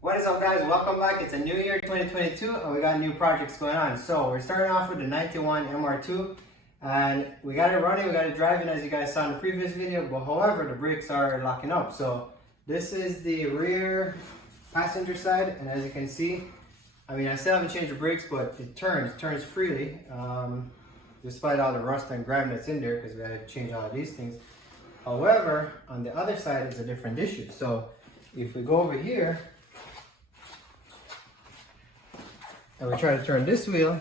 What is up, guys? Welcome back. It's a new year 2022 and we got new projects going on. So we're starting off with the 91 MR2 and we got it running, we got it driving as you guys saw in the previous video, but however the brakes are locking up. So this is the rear passenger side, and as you can see, I still haven't changed the brakes, but it turns freely despite all the rust and grime that's in there because we had to change all of these things. However, on the other side is a different issue. So if we go over here and we try to turn this wheel,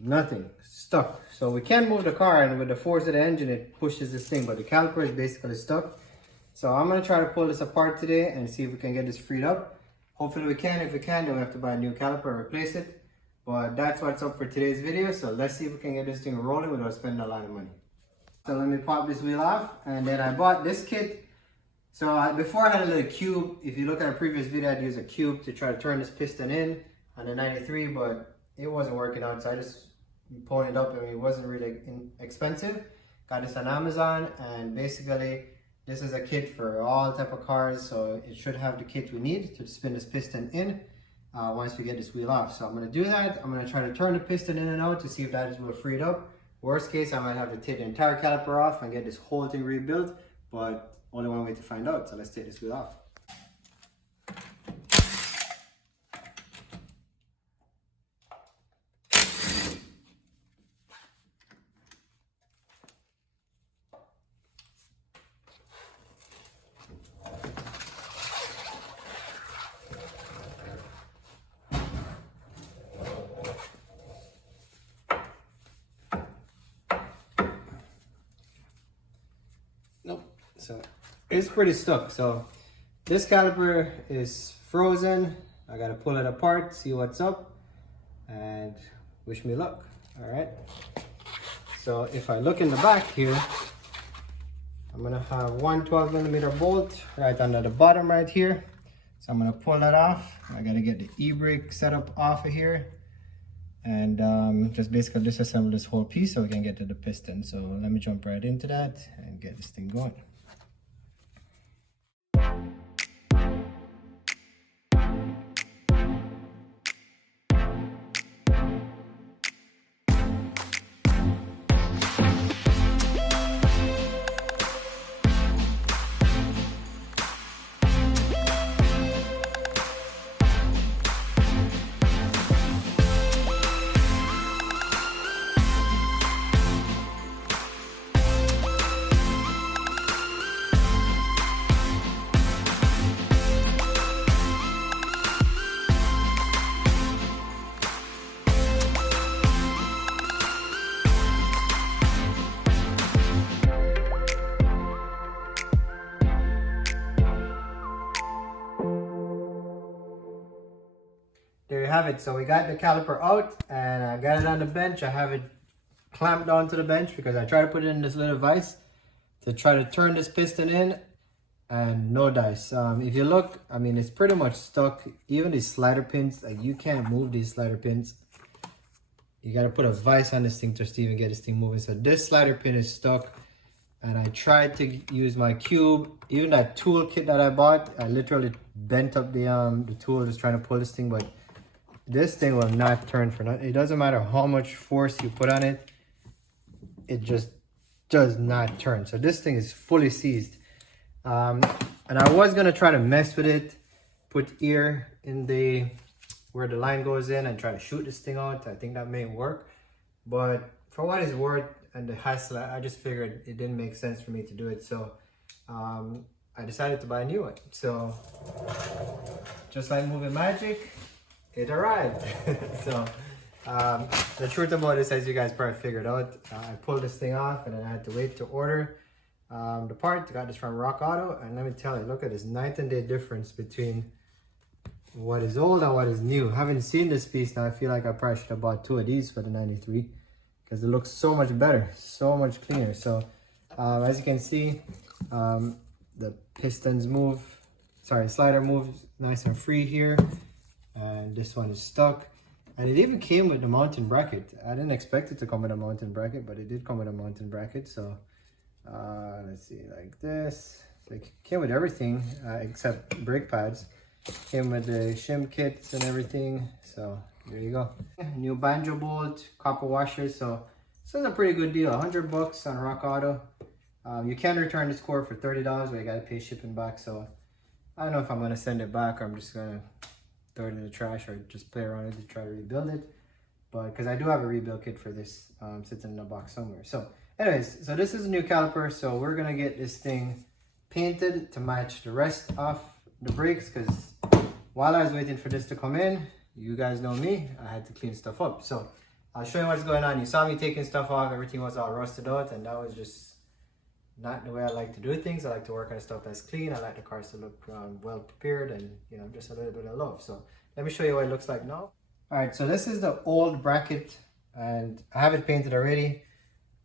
nothing, stuck. So we can move the car, and with the force of the engine it pushes this thing, but the caliper is basically stuck. So I'm going to try to pull this apart today and see if we can get this freed up. Hopefully we can. If we can, then we have to buy a new caliper and replace it. But that's what's up for today's video. So let's see if we can get this thing rolling without spending a lot of money. So let me pop this wheel off, and then I bought this kit. So before I had a little cube. If you look at a previous video, I'd use a cube to try to turn this piston in on the 93, but it wasn't working out, so I just pulled it up. It wasn't really expensive. Got this on Amazon, and basically this is a kit for all type of cars, so it should have the kit we need to spin this piston in once we get this wheel off. So I'm going to do that. I'm going to try to turn the piston in and out to see if that will free it up. Worst case, I might have to take the entire caliper off and get this whole thing rebuilt, but only one way to find out. So let's take this wheel off. Nope. So it's pretty stuck. So this caliper is frozen. I gotta pull it apart, see what's up, and wish me luck. All right. So if I look in the back here, I'm gonna have one 12mm bolt right under the bottom right here. So I'm gonna pull that off. I gotta get the e-brake setup off of here, and just basically disassemble this whole piece so we can get to the piston. So let me jump right into that and get this thing going. There you have it. So we got the caliper out and I got it on the bench. I have it clamped onto the bench because I tried to put it in this little vise to try to turn this piston in, and no dice. If you look, it's pretty much stuck. Even these slider pins, like, you can't move these slider pins. You got to put a vise on this thing just to even get this thing moving. So this slider pin is stuck, and I tried to use my cube. Even that tool kit that I bought, I literally bent up the tool just trying to pull this thing, but this thing will not turn for nothing. It doesn't matter how much force you put on it, it just does not turn. So this thing is fully seized. And I was gonna try to mess with it, put ear in where the line goes in and try to shoot this thing out. I think that may work, but for what it's worth and the hassle, I just figured it didn't make sense for me to do it. So I decided to buy a new one. So just like movie magic, it arrived. So the truth about this, as you guys probably figured out, I pulled this thing off and then I had to wait to order the part. I got this from Rock Auto, and let me tell you, look at this night and day difference between what is old and what is new. Having seen this piece now, I feel like I probably should have bought two of these for the 93 because it looks so much better, so much cleaner. So as you can see, the pistons move, slider moves nice and free here. And this one is stuck, and it even came with the mounting bracket. I didn't expect it to come with a mounting bracket, but it did come with a mounting bracket. So let's see, like this. So it came with everything except brake pads. Came with the shim kits and everything. So there you go. New banjo bolt, copper washers. So this is a pretty good deal. 100 bucks on Rock Auto. You can return this cord for $30, but you gotta pay shipping back. So I don't know if I'm gonna send it back or I'm just gonna throw it in the trash or just play around with it to try to rebuild it. But because I do have a rebuild kit for this, sits in the box somewhere. So anyways, so this is a new caliper. So we're gonna get this thing painted to match the rest of the brakes, because while I was waiting for this to come in, you guys know me, I had to clean stuff up. So I'll show you what's going on. You saw me taking stuff off, everything was all rusted out, and that was just not the way I like to do things. I like to work on stuff that's clean. I like the cars to look well prepared and, you know, just a little bit of love. So let me show you what it looks like now. All right, so this is the old bracket and I have it painted already.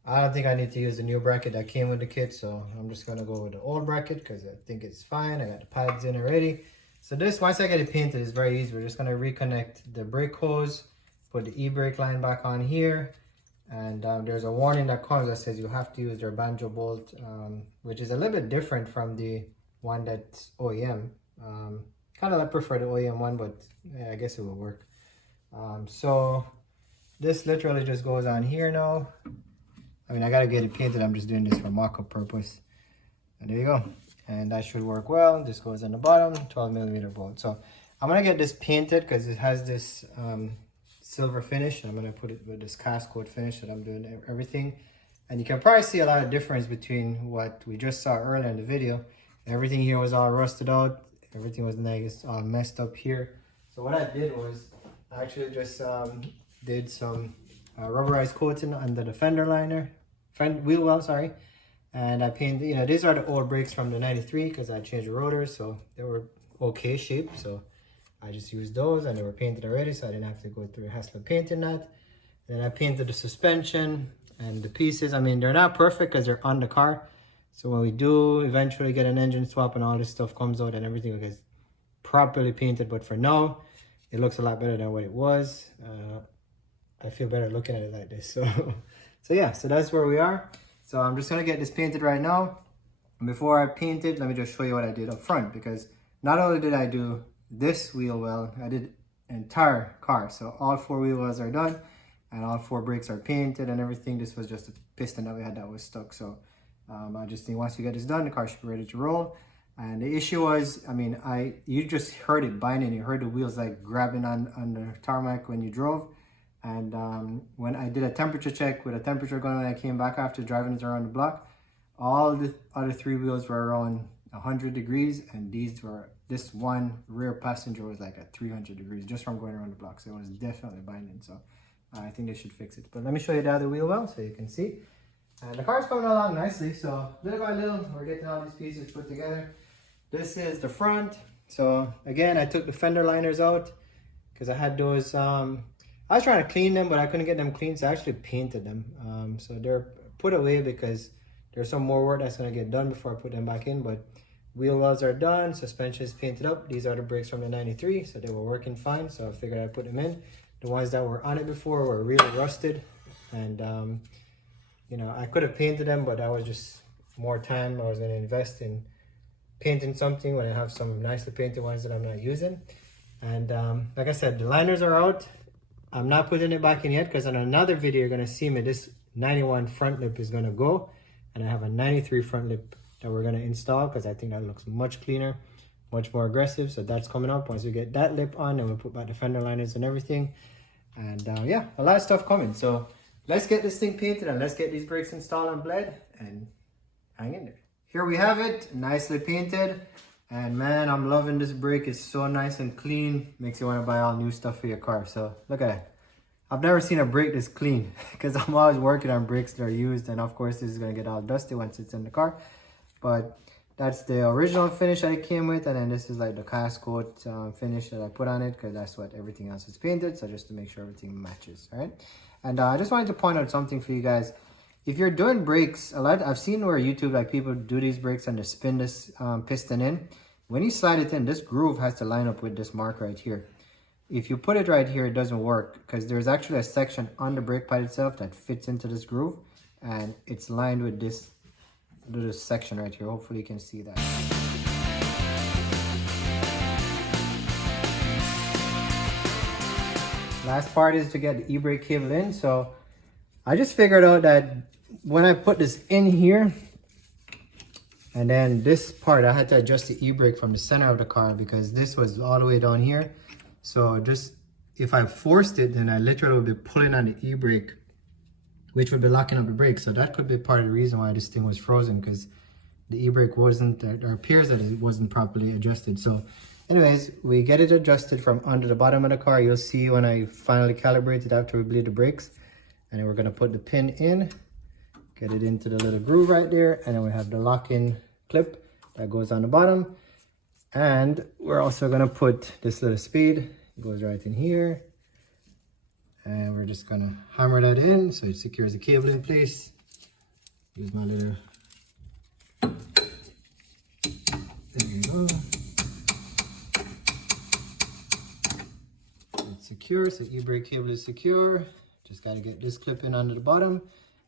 I don't think I need to use the new bracket that came with the kit, so I'm just gonna go with the old bracket because I think it's fine. I got the pads in already. So this, once I get it painted, is very easy. We're just gonna reconnect the brake hose, put the e-brake line back on here, and there's a warning that comes that says you have to use your banjo bolt, which is a little bit different from the one that's OEM. Kind of I prefer the OEM one, but yeah, I guess it will work. So this literally just goes on here now. I mean, I gotta get it painted. I'm just doing this for mock-up purpose. And there you go. And that should work well. This goes on the bottom, 12mm bolt. So I'm gonna get this painted because it has this silver finish. I'm gonna put it with this cast coat finish that I'm doing everything. And you can probably see a lot of difference between what we just saw earlier in the video. Everything here was all rusted out. Everything was nice, all messed up here. So what I did was I actually just did some rubberized coating under the fender liner, wheel well, sorry. And I painted, you know, these are the old brakes from the 93 because I changed the rotors, so they were okay shape. So I just used those and they were painted already, so I didn't have to go through the hassle of painting that. And then I painted the suspension and the pieces. I mean, they're not perfect because they're on the car. So when we do eventually get an engine swap and all this stuff comes out and everything gets properly painted, but for now, it looks a lot better than what it was. I feel better looking at it like this. So yeah, so that's where we are. So I'm just gonna get this painted right now. And before I paint it, let me just show you what I did up front, because not only did I do this wheel well, I did entire car. So all 4 wheel wells are done and all 4 brakes are painted and everything. This was just a piston that we had that was stuck. So I just think once we get this done, the car should be ready to roll. And the issue was, I mean, you just heard it binding. You heard the wheels like grabbing on the tarmac when you drove. And when I did a temperature check with a temperature gun, when I came back after driving it around the block, all the other 3 wheels were around 100 degrees, and this one rear passenger was like at 300 degrees just from going around the block. So it was definitely binding. So I think they should fix it. But let me show you the other wheel well so you can see. And the car's coming along nicely. So little by little, we're getting all these pieces put together. This is the front. So again, I took the fender liners out because I had those. I was trying to clean them, but I couldn't get them clean, so I actually painted them. So they're put away because there's some more work that's gonna get done before I put them back in. But wheel wells are done, suspension is painted up. These are the brakes from the 93, so they were working fine. So I figured I'd put them in. The ones that were on it before were really rusted, and you know, I could have painted them, but that was just more time I was gonna invest in painting something when I have some nicely painted ones that I'm not using. And like I said, the liners are out. I'm not putting it back in yet because on another video you're gonna see me, this 91 front lip is gonna go, and I have a 93 front lip that we're gonna install because I think that looks much cleaner, much more aggressive. So that's coming up once we get that lip on, and we'll put back the fender liners and everything. And yeah, a lot of stuff coming. So let's get this thing painted and let's get these brakes installed and bled and hang in there. Here we have it, nicely painted. And man, I'm loving this brake. It's so nice and clean. Makes you want to buy all new stuff for your car. So look at it. I've never seen a brake this clean because I'm always working on brakes that are used. And of course, this is going to get all dusty once it's in the car. But that's the original finish that it came with. And then this is like the cast coat finish that I put on it because that's what everything else is painted. So just to make sure everything matches, all right? And I just wanted to point out something for you guys. If you're doing brakes, I've seen where YouTube, like people do these brakes and they spin this piston in. When you slide it in, this groove has to line up with this mark right here. If you put it right here, it doesn't work because there's actually a section on the brake pad itself that fits into this groove, and it's lined with this little section right here. Hopefully you can see that. Last part is to get the e-brake cable in. So I just figured out that when I put this in here, and then this part, I had to adjust the e-brake from the center of the car because this was all the way down here. So just, if I forced it, then I literally would be pulling on the e-brake, which would be locking up the brake. So that could be part of the reason why this thing was frozen, because the e-brake wasn't, or appears that it wasn't properly adjusted. So anyways, we get it adjusted from under the bottom of the car. You'll see when I finally calibrate it after we bleed the brakes. And then we're gonna put the pin in, get it into the little groove right there. And then we have the lock-in clip that goes on the bottom. And we're also gonna put this little speed, it goes right in here. And we're just gonna hammer that in so it secures the cable in place. Use my little, there you go. It's secure, so e-brake cable is secure. Just gotta get this clip in under the bottom,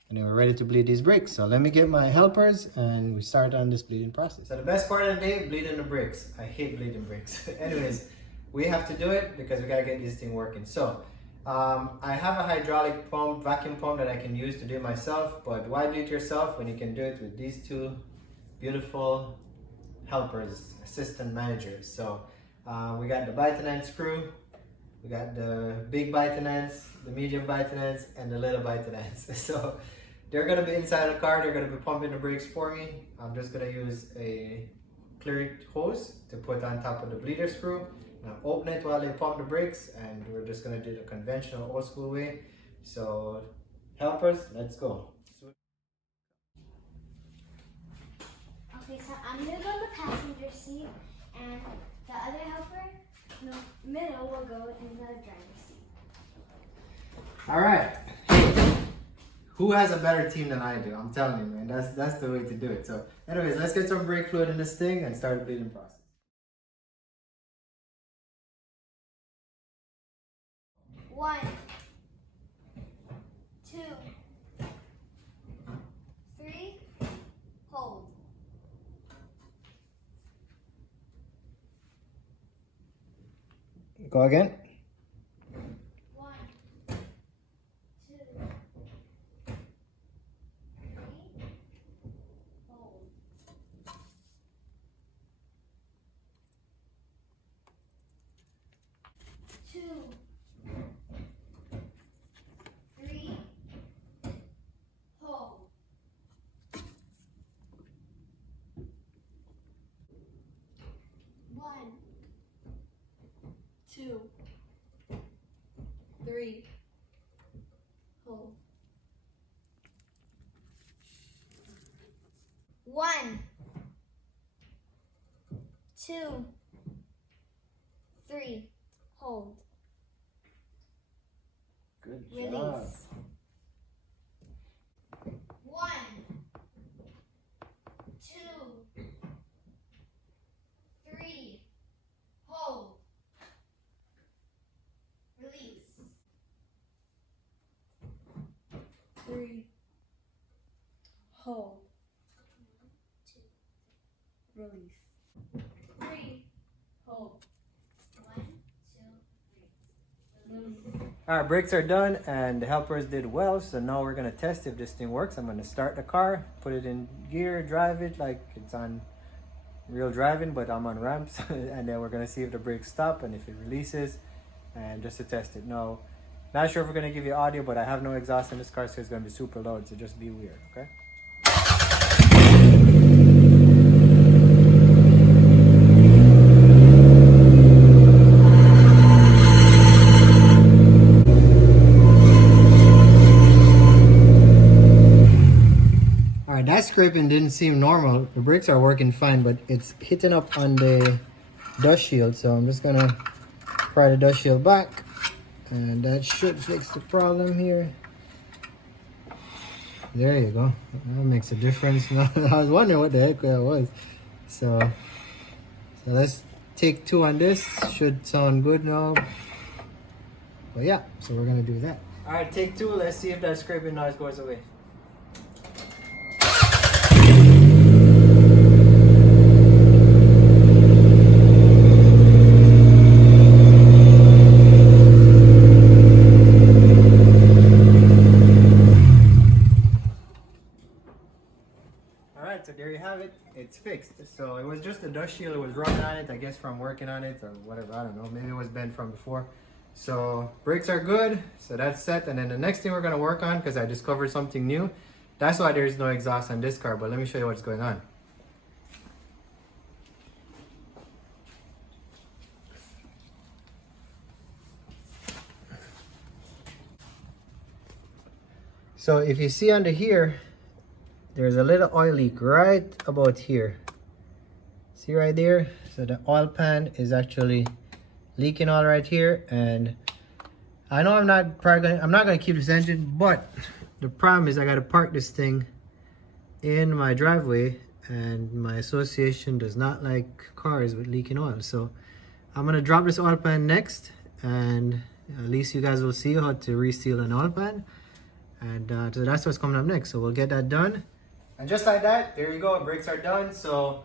and then we're ready to bleed these brakes. So let me get my helpers and we start on this bleeding process. So the best part of the day, bleeding the brakes. I hate bleeding brakes. Anyways, we have to do it because we gotta get this thing working. So I have a hydraulic pump, vacuum pump that I can use to do it myself, but why do it yourself when you can do it with these two beautiful helpers, assistant managers. So we got the bite and end screw, we got the big bite and ends, the medium bite and ends, and the little bite and ends. So they're gonna be inside the car, they're gonna be pumping the brakes for me. I'm just gonna use a clear hose to put on top of the bleeder screw. Now open it while they pump the brakes, and we're just gonna do the conventional old school way. So helpers, let's go. Okay, so I'm gonna go in the passenger seat, and the other helper in the middle will go in the driver's seat. All right. Who has a better team than I do? I'm telling you, man. That's the way to do it. So anyways, let's get some brake fluid in this thing and start the bleeding process. One, two, three, hold. Go again. 1, 2, 3, hold. 2, 3, hold. 1, 2, 3, hold. 1, 2, 3, hold. Good Release. job. 1, 2, 3, hold. Release. 3, hold, release. 3, hold. 1, 2, 3. Release. All right, brakes are done and the helpers did well. So now we're gonna test if this thing works. I'm gonna start the car, put it in gear, drive it like it's on real driving, but I'm on ramps. And then we're gonna see if the brakes stop and if it releases, and just to test it. No, not sure if we're gonna give you audio, but I have no exhaust in this car, so it's gonna be super loud, so just be weird, okay? Alright, that scraping didn't seem normal. The brakes are working fine, but it's hitting up on the dust shield, so I'm just gonna pry the dust shield back, and that should fix the problem here. There you go. That makes a difference. I was wondering what the heck that was. So let's take 2 on this. Should sound good now. But yeah, so we're gonna do that. All right, take 2. Let's see if that scraping noise goes away. guess from working on it or whatever, I don't know, maybe it was bent from before. So brakes are good, so that's set. And then the next thing we're gonna work on, because I discovered something new, that's why there's no exhaust on this car, but let me show you what's going on. So if you see under here, there's a little oil leak right about here. See right there? So the oil pan is actually leaking all right here, and I know I'm not gonna keep this engine, but the problem is I gotta park this thing in my driveway, and my association does not like cars with leaking oil. So I'm gonna drop this oil pan next, and at least you guys will see how to reseal an oil pan. And so that's what's coming up next. So we'll get that done. And just like that, there you go, brakes are done. So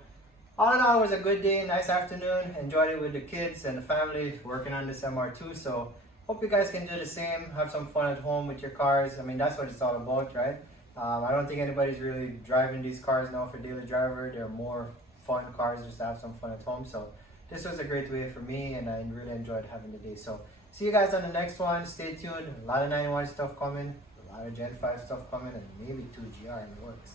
all in all, it was a good day, nice afternoon. Enjoyed it with the kids and the family working on this MR2. So hope you guys can do the same, have some fun at home with your cars. I mean, that's what it's all about, right? I don't think anybody's really driving these cars now for daily driver. They're more fun cars just to have some fun at home. So this was a great way for me, and I really enjoyed having the day. So see you guys on the next one. Stay tuned. A lot of 91 stuff coming, a lot of Gen 5 stuff coming, and maybe 2GR in the works.